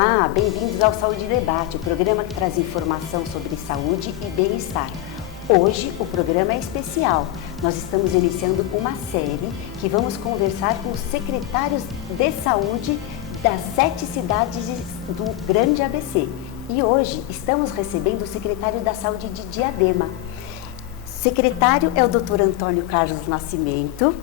Olá, bem-vindos ao Saúde Debate, o programa que traz informação sobre saúde e bem-estar. Hoje o programa é especial. Nós estamos iniciando uma série que vamos conversar com os secretários de saúde das 7 cidades do Grande ABC. E hoje estamos recebendo o secretário da Saúde de Diadema. Secretário é o Dr. Antônio Carlos Nascimento.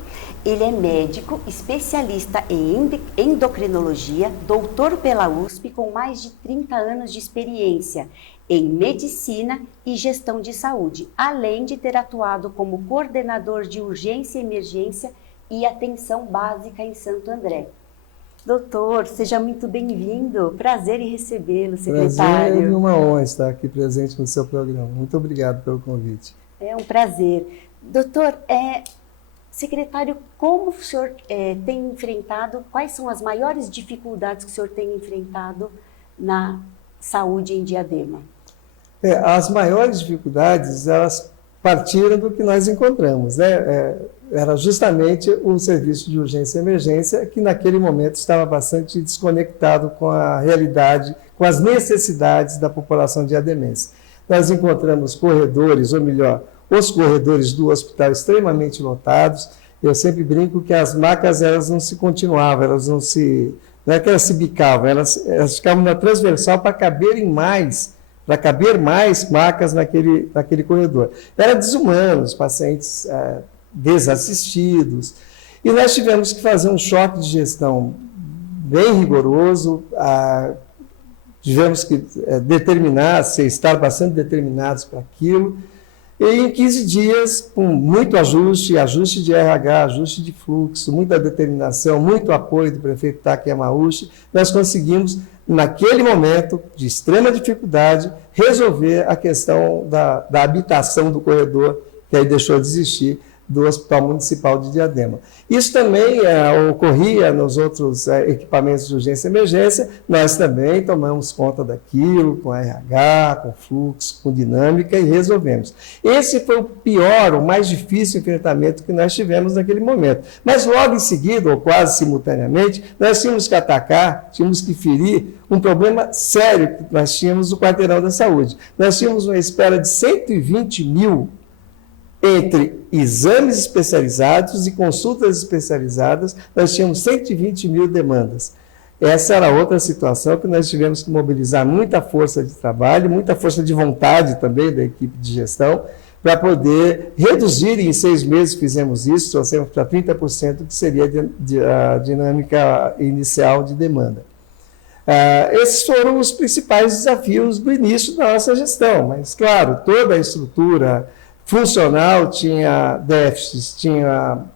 Ele é médico, especialista em endocrinologia, doutor pela USP, com mais de 30 anos de experiência em medicina e gestão de saúde, além de ter atuado como coordenador de urgência, emergência e atenção básica em Santo André. Doutor, seja muito bem-vindo. Prazer em recebê-lo, secretário. Prazer e uma honra estar aqui presente no seu programa. Muito obrigado pelo convite. É um prazer. Doutor, secretário, como o senhor tem enfrentado, quais são as maiores dificuldades que o senhor tem enfrentado na saúde em Diadema? As maiores dificuldades, elas partiram do que nós encontramos, né? Era justamente o serviço de urgência e emergência, que naquele momento estava bastante desconectado com a realidade, com as necessidades da população diademense. Nós encontramos corredores, ou melhor, os corredores do hospital extremamente lotados. Eu sempre brinco que as macas, elas não se continuavam, não é que elas se bicavam, elas ficavam na transversal para caber mais macas naquele corredor. Era desumano, os pacientes desassistidos. E nós tivemos que fazer um choque de gestão bem rigoroso, tivemos que estar bastante determinados para aquilo, e em 15 dias, com muito ajuste de RH, ajuste de fluxo, muita determinação, muito apoio do prefeito Taki Yamauchi, nós conseguimos, naquele momento de extrema dificuldade, resolver a questão da habitação do corredor, que aí deixou de existir, do Hospital Municipal de Diadema. Isso também ocorria nos outros equipamentos de urgência e emergência, nós também tomamos conta daquilo, com RH, com fluxo, com dinâmica, e resolvemos. Esse foi o pior, o mais difícil enfrentamento que nós tivemos naquele momento. Mas logo em seguida, ou quase simultaneamente, nós tínhamos que atacar, tínhamos que ferir um problema sério que nós tínhamos no quarteirão da saúde. Nós tínhamos uma espera de 120 mil entre exames especializados e consultas especializadas, nós tínhamos 120 mil demandas. Essa era outra situação que nós tivemos que mobilizar muita força de trabalho, muita força de vontade também da equipe de gestão, para poder reduzir, em 6 meses fizemos isso, trouxemos para 30%, que seria a dinâmica inicial de demanda. Esses foram os principais desafios do início da nossa gestão, mas, claro, toda a estrutura funcional tinha déficits, tinha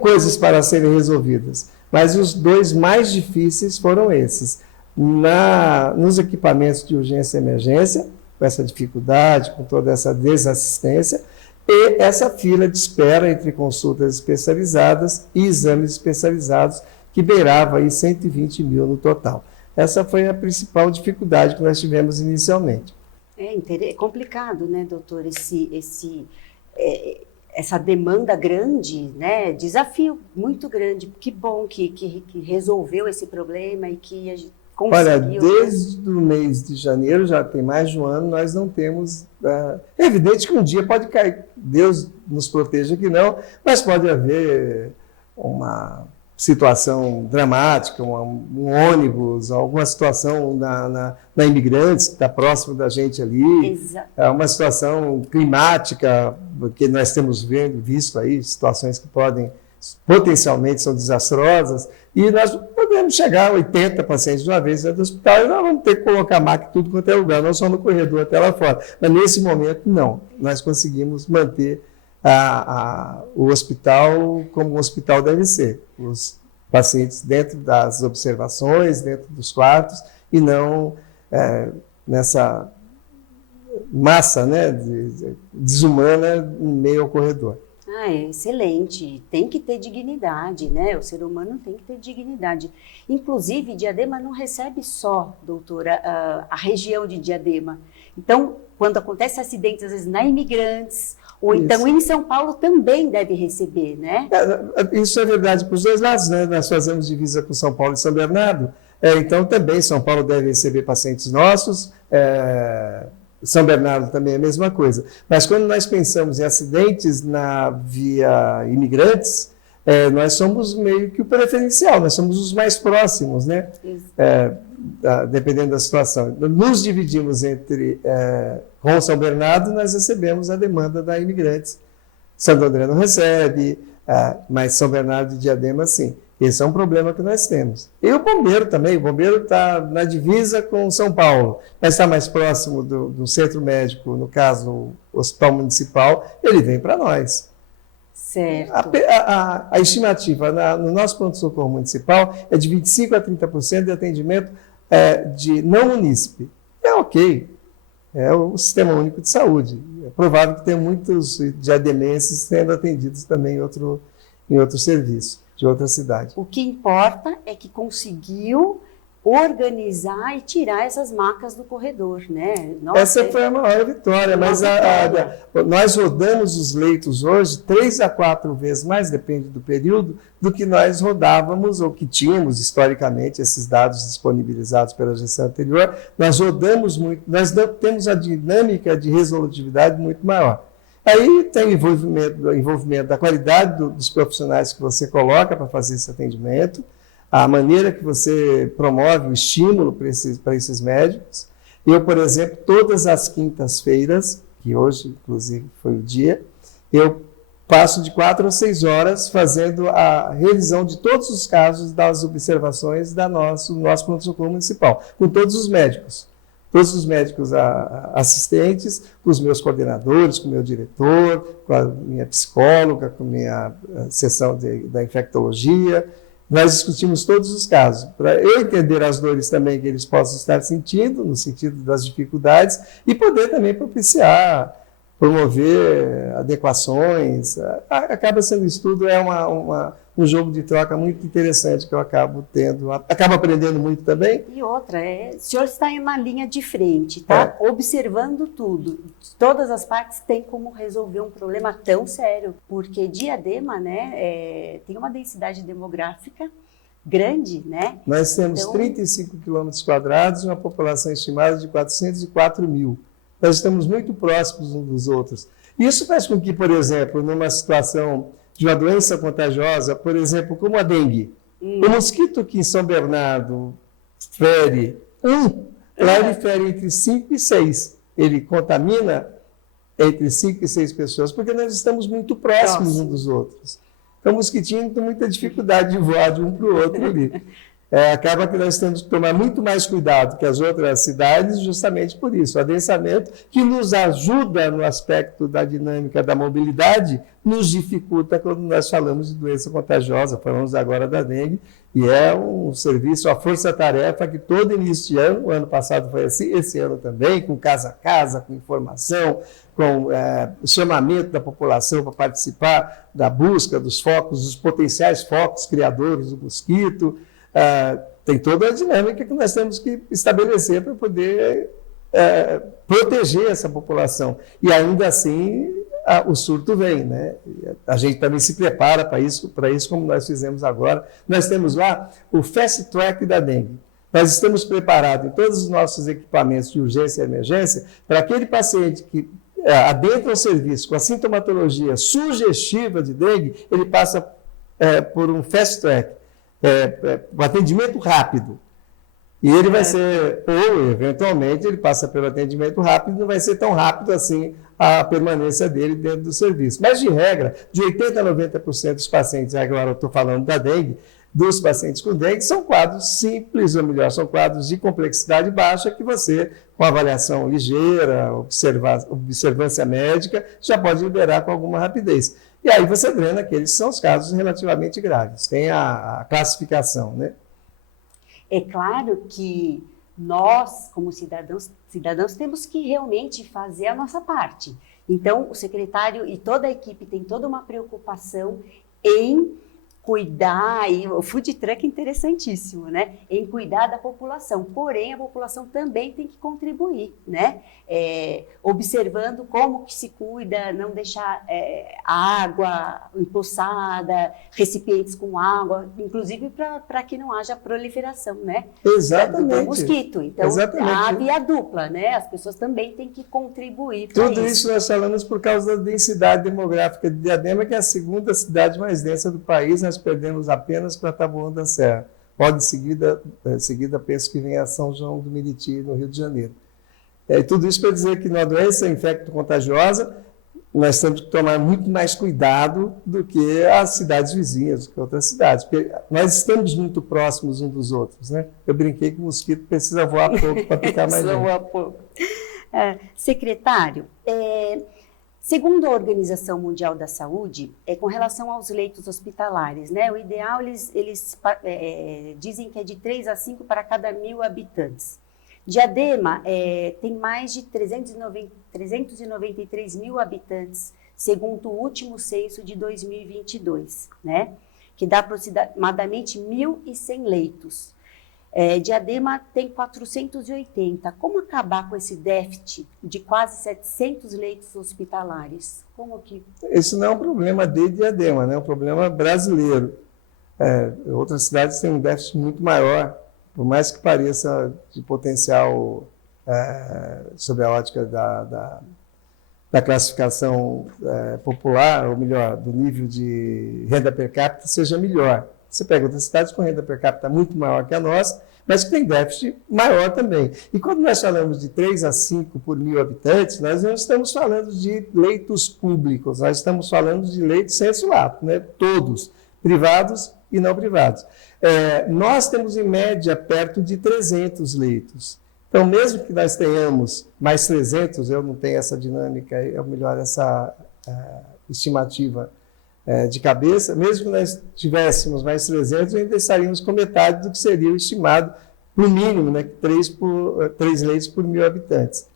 coisas para serem resolvidas, mas os dois mais difíceis foram esses. Nos equipamentos de urgência e emergência, com essa dificuldade, com toda essa desassistência, e essa fila de espera entre consultas especializadas e exames especializados, que beirava aí 120 mil no total. Essa foi a principal dificuldade que nós tivemos inicialmente. É complicado, né, doutor, essa demanda grande, né, desafio muito grande. Que bom que resolveu esse problema e que a gente conseguiu. Olha, desde o mês de janeiro, já tem mais de um ano, nós não temos... É evidente que um dia pode cair, Deus nos proteja que não, mas pode haver uma situação dramática, um ônibus, alguma situação na Imigrantes, que está próximo da gente ali. Exato. Uma situação climática, que nós temos visto aí, situações que potencialmente são desastrosas, e nós podemos chegar a 80 pacientes de uma vez dentro do hospital, e nós vamos ter que colocar máquina tudo quanto é lugar, não só no corredor, até lá fora. Mas nesse momento, não. Nós conseguimos manter o hospital como um hospital deve ser. Os pacientes dentro das observações, dentro dos quartos, e não nessa massa, né, desumana no meio ao corredor. É excelente. Tem que ter dignidade, né? O ser humano tem que ter dignidade. Inclusive, Diadema não recebe só, doutora, a região de Diadema. Então, quando acontece acidentes, às vezes, na Imigrantes, ou então em São Paulo também deve receber, né? Isso é verdade para os dois lados, né? Nós fazemos divisa com São Paulo e São Bernardo. Então, também São Paulo deve receber pacientes nossos, São Bernardo também é a mesma coisa. Mas quando nós pensamos em acidentes na via imigrantes, nós somos meio que o preferencial, nós somos os mais próximos, né? Dependendo da situação. Nos dividimos entre com São Bernardo, nós recebemos a demanda da imigrantes. Santo André não recebe, mas São Bernardo e Diadema, sim. Esse é um problema que nós temos. E o bombeiro também, o bombeiro está na divisa com São Paulo, mas está mais próximo do centro médico, no caso, o Hospital Municipal, ele vem para nós. Certo. A estimativa no nosso pronto-socorro municipal é de 25% a 30% de atendimento de não munícipe. É ok, é o Sistema Único de Saúde. É provável que tenha muitos diademenses sendo atendidos também em outro serviço, de outra cidade. O que importa é que conseguiu organizar e tirar essas macas do corredor, né? Nossa, essa foi a maior vitória, mas nós rodamos os leitos hoje 3 a 4 vezes mais, depende do período, do que nós rodávamos ou que tínhamos historicamente esses dados disponibilizados pela gestão anterior. Nós rodamos muito, nós temos a dinâmica de resolutividade muito maior. Aí tem o envolvimento da qualidade dos profissionais que você coloca para fazer esse atendimento, a maneira que você promove o estímulo para esses médicos. Eu, por exemplo, todas as quintas-feiras, que hoje, inclusive, foi o dia, eu passo de 4 a 6 horas fazendo a revisão de todos os casos das observações do nosso pronto-socorro municipal, com todos os médicos. Todos os médicos assistentes, com os meus coordenadores, com o meu diretor, com a minha psicóloga, com a minha seção da infectologia. Nós discutimos todos os casos, para eu entender as dores também que eles possam estar sentindo, no sentido das dificuldades, e poder também propiciar, promover adequações. Acaba sendo um estudo, um jogo de troca muito interessante que eu acabo aprendendo muito também. E outra, o senhor está em uma linha de frente, está observando tudo. Todas as partes têm como resolver um problema tão sério, porque Diadema, né, tem uma densidade demográfica grande, né? Nós temos 35 km² e uma população estimada de 404 mil. Nós estamos muito próximos uns dos outros. Isso faz com que, por exemplo, numa situação de uma doença contagiosa, por exemplo, como a dengue, o mosquito que em São Bernardo fere lá ele fere entre 5 e 6. Ele contamina entre 5 e 6 pessoas, porque nós estamos muito próximos uns dos outros. Então, o mosquitinho tem muita dificuldade de voar de um para o outro ali. Acaba que nós temos que tomar muito mais cuidado que as outras cidades, justamente por isso. O adensamento, que nos ajuda no aspecto da dinâmica da mobilidade, nos dificulta quando nós falamos de doença contagiosa. Falamos agora da dengue, e é um serviço, a força-tarefa que todo início de ano, o ano passado foi assim, esse ano também, com casa a casa, com informação, com chamamento da população para participar da busca dos focos, dos potenciais focos criadores do mosquito. Tem toda a dinâmica que nós temos que estabelecer para poder proteger essa população. E ainda assim, o surto vem, né? A gente também se prepara para isso, como nós fizemos agora. Nós temos lá o Fast Track da dengue. Nós estamos preparados em todos os nossos equipamentos de urgência e emergência para aquele paciente que adentra o serviço com a sintomatologia sugestiva de dengue, ele passa por um Fast Track. Um atendimento rápido. E ele vai ser, ou eventualmente ele passa pelo atendimento rápido, não vai ser tão rápido assim a permanência dele dentro do serviço. Mas, de regra, de 80% a 90% dos pacientes, agora eu estou falando da dengue, dos pacientes com dengue, são quadros simples, ou melhor, são quadros de complexidade baixa que você, com avaliação ligeira, observância médica, já pode liberar com alguma rapidez. E aí você drena aqueles que são os casos relativamente graves. Tem a classificação, né? É claro que nós, como cidadãos, temos que realmente fazer a nossa parte. Então, o secretário e toda a equipe tem toda uma preocupação em cuidar, e o food truck é interessantíssimo, né? Em cuidar da população. Porém, a população também tem que contribuir, né? Observando como que se cuida, não deixar água empoçada, recipientes com água, inclusive para que não haja proliferação, né? Exatamente. Do mosquito. Então, a via dupla, né? As pessoas também têm que contribuir para isso. Tudo isso nós falamos por causa da densidade demográfica de Diadema, que é a segunda cidade mais densa do país. Nós perdemos apenas para Taboão da Serra. Logo em seguida, penso que vem a São João do Meriti, no Rio de Janeiro. Tudo isso para dizer que na doença infecto-contagiosa, nós temos que tomar muito mais cuidado do que as cidades vizinhas, do que outras cidades, porque nós estamos muito próximos uns dos outros, né? Eu brinquei que o mosquito precisa voar pouco para picar mais gente. Voar pouco. Secretário, segundo a Organização Mundial da Saúde, com relação aos leitos hospitalares, né, o ideal, eles dizem que é de 3 a 5 para cada 1.000 habitantes. Diadema tem mais de 393 mil habitantes, segundo o último censo de 2022, né, que dá aproximadamente 1.100 leitos. Diadema tem 480. Como acabar com esse déficit de quase 700 leitos hospitalares? Como que... Isso não é um problema de Diadema, né? É um problema brasileiro. Outras cidades têm um déficit muito maior, por mais que pareça de potencial sob a ótica da classificação popular, ou melhor, do nível de renda per capita, seja melhor. Você pega outras cidades com renda per capita muito maior que a nossa, mas que tem déficit maior também. E quando nós falamos de 3 a 5 por 1.000 habitantes, nós não estamos falando de leitos públicos, nós estamos falando de leitos sensu lato, né? Todos, privados e não privados. Nós temos, em média, perto de 300 leitos. Então, mesmo que nós tenhamos mais 300, eu não tenho essa dinâmica, ou melhor, essa estimativa de cabeça, mesmo que nós tivéssemos mais 300, ainda estaríamos com metade do que seria o estimado, no mínimo, né, 3 leitos por 1.000 habitantes.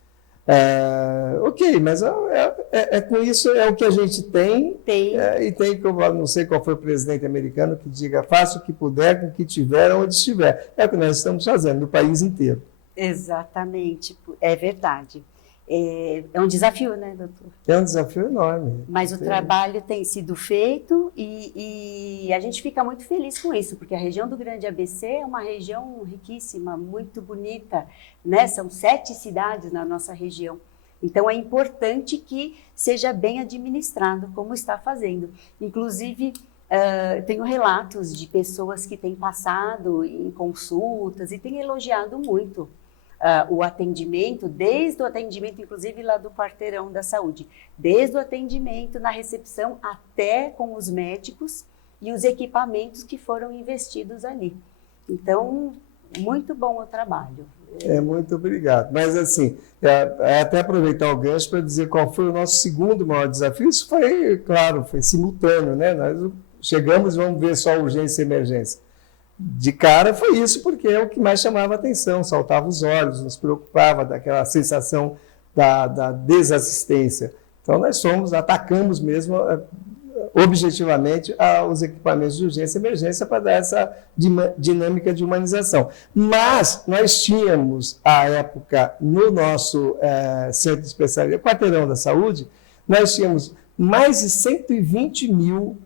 Ok, mas com isso é o que a gente tem. E tem, como não sei qual foi o presidente americano que diga, faça o que puder com o que tiver, onde estiver. É o que nós estamos fazendo no país inteiro. Exatamente, é verdade. É um desafio, né, doutor? É um desafio enorme. Mas o trabalho tem sido feito e a gente fica muito feliz com isso, porque a região do Grande ABC é uma região riquíssima, muito bonita, né? São 7 cidades na nossa região. Então, é importante que seja bem administrado, como está fazendo. Inclusive, tenho relatos de pessoas que têm passado em consultas e têm elogiado muito o atendimento, desde o atendimento, inclusive lá do quarteirão da saúde, desde o atendimento na recepção até com os médicos e os equipamentos que foram investidos ali. Então, muito bom o trabalho. Muito obrigado. Mas, assim, até aproveitar o gancho para dizer qual foi o nosso segundo maior desafio. Isso foi, claro, foi simultâneo, né? Nós chegamos e vamos ver só urgência e emergência. De cara foi isso, porque é o que mais chamava a atenção, saltava os olhos, nos preocupava daquela sensação da desassistência. Então, nós atacamos mesmo objetivamente os equipamentos de urgência e emergência para dar essa dinâmica de humanização. Mas nós tínhamos, à época, no nosso centro de especialidade, quarteirão da saúde, nós tínhamos mais de 120 mil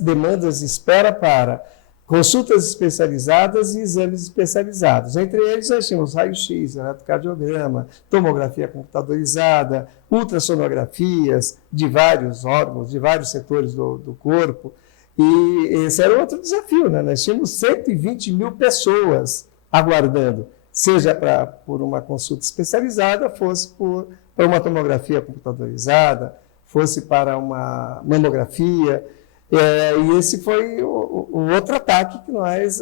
demandas de espera para consultas especializadas e exames especializados. Entre eles, nós tínhamos raio-x, eletrocardiograma, tomografia computadorizada, ultrassonografias de vários órgãos, de vários setores do corpo. E esse era outro desafio, né? Nós tínhamos 120 mil pessoas aguardando, seja por uma consulta especializada, fosse para uma tomografia computadorizada, fosse para uma mamografia. E esse foi o outro ataque que nós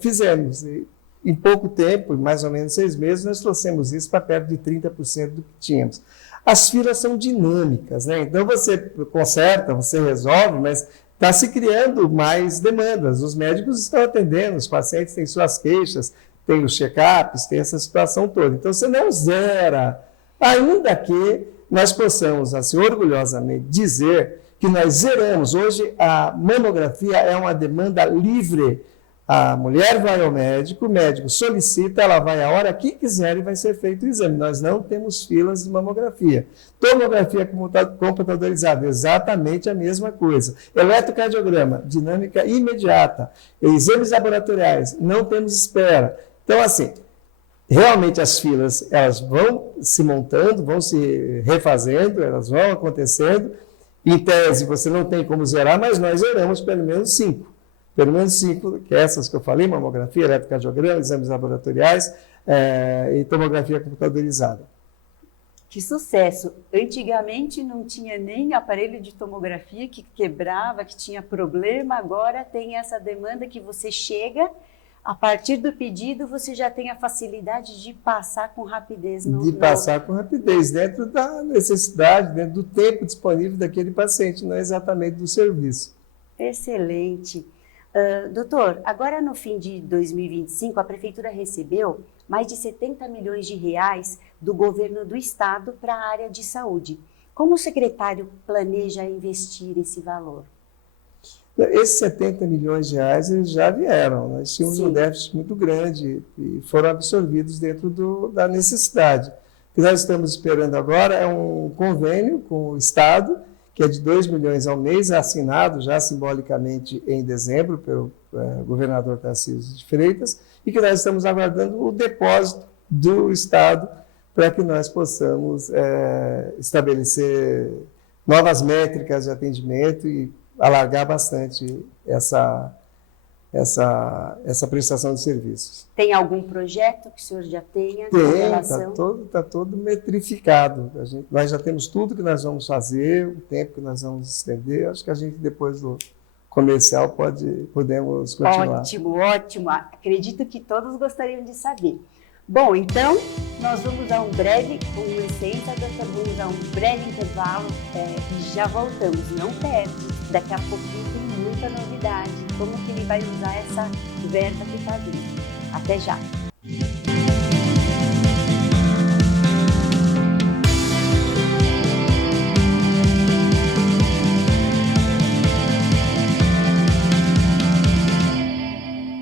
fizemos. E, em pouco tempo, mais ou menos 6 meses, nós trouxemos isso para perto de 30% do que tínhamos. As filas são dinâmicas, né? Então você conserta, você resolve, mas está se criando mais demandas. Os médicos estão atendendo, os pacientes têm suas queixas, tem os check-ups, tem essa situação toda. Então você não zera, ainda que nós possamos, assim, orgulhosamente dizer que nós zeramos. Hoje, a mamografia é uma demanda livre. A mulher vai ao médico, o médico solicita, ela vai a hora que quiser e vai ser feito o exame. Nós não temos filas de mamografia. Tomografia computadorizada, exatamente a mesma coisa. Eletrocardiograma, dinâmica imediata. Exames laboratoriais, não temos espera. Então, assim, realmente as filas, elas vão se montando, vão se refazendo, elas vão acontecendo. Em tese, você não tem como zerar, mas nós zeramos pelo menos 5. Pelo menos 5, que é essas que eu falei, mamografia, eletrocardiograma, exames laboratoriais e tomografia computadorizada. Que sucesso! Antigamente não tinha nem aparelho de tomografia que quebrava, que tinha problema, agora tem essa demanda que você chega, a partir do pedido você já tem a facilidade de passar com rapidez. Passar com rapidez, dentro da necessidade, dentro do tempo disponível daquele paciente, não exatamente do serviço. Excelente! Doutor, agora no fim de 2025, a Prefeitura recebeu mais de 70 milhões de reais do governo do Estado para a área de saúde. Como o secretário planeja investir esse valor? Esses 70 milhões de reais eles já vieram. Nós tínhamos um déficit muito grande e foram absorvidos dentro da necessidade. O que nós estamos esperando agora é um convênio com o Estado, que é de 2 milhões ao mês, assinado já simbolicamente em dezembro pelo governador Tarcísio de Freitas, e que nós estamos aguardando o depósito do Estado para que nós possamos estabelecer novas métricas de atendimento e alargar bastante essa prestação de serviços. Tem algum projeto que o senhor já tenha? Tem, está todo metrificado. Nós já temos tudo que nós vamos fazer, o tempo que nós vamos estender. Acho que a gente, depois do comercial, podemos continuar. Ótimo, ótimo. Acredito que todos gostariam de saber. Bom, então, nós vamos dar com licença, doutor, vamos dar um breve intervalo e já voltamos. Não perde, daqui a pouquinho tem muita novidade. Como que ele vai usar essa verba que está vindo. Até já!